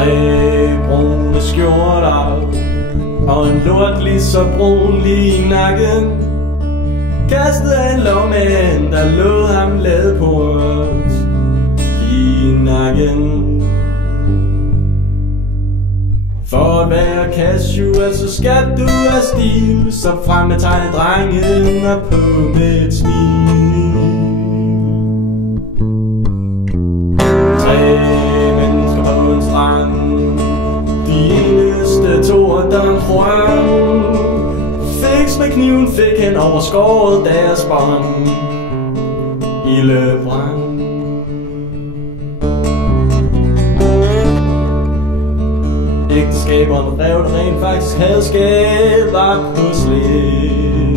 Tre brune skjorter og en lort lige så brun lige i nakken. Kastede en lommen, der lod ham lade på os lige i nakken. For at være casual, så skal du have stil. Så frem med tegnedrengen og på med et smil. Tre mennesker på en strand, de eneste to af Don Juan. Fix med kniven fik hen over skåret deres bånd. Ildebrand. Ægteskaberne rev det rent faktisk havde skaber på slæb.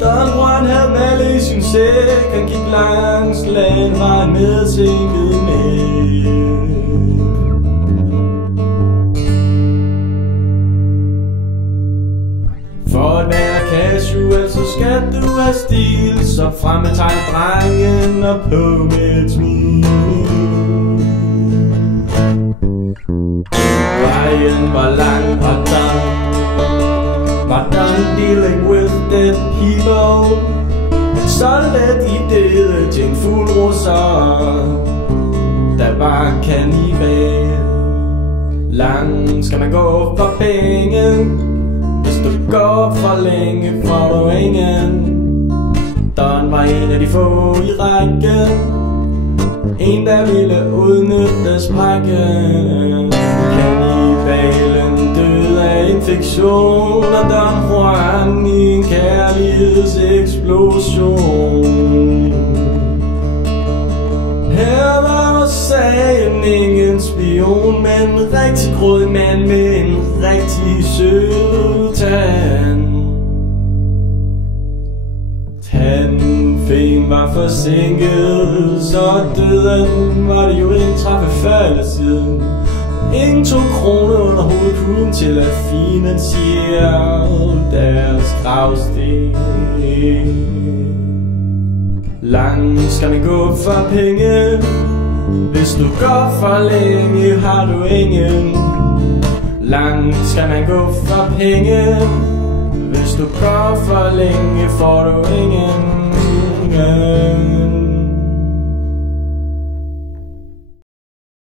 Don Juan havde malet i sin sæk. Han gik langs landvejen med sænket næb. For at være casual, så skal du have stil. Så frem med tegnedrengen og på med et smil. Vejen var lang og var done dealing with dead people. Så let idéet til en fuld russer, der var kannibal. Langt skal man gå for penge. Hvis du går for længe, får du ingen. Don var en af de få i rækken, en der ville udnytte sprækken. Kannibalen døde af infektion, og Don Juan i en kærlighedseksplosion. Her var sagen ingen spion, men en rigtig grådig mand med en rigtig sød tand. Tandfen var forsinket, så døden var det jo indtræffet før eller siden. Ingen tog kroner under hovedpuden til at finansiere deres gravsten. Langt skal man gå for penge. Hvis du går for længe, har du ingen. Langt skal man gå for penge. Hvis du går for længe, får du ingen.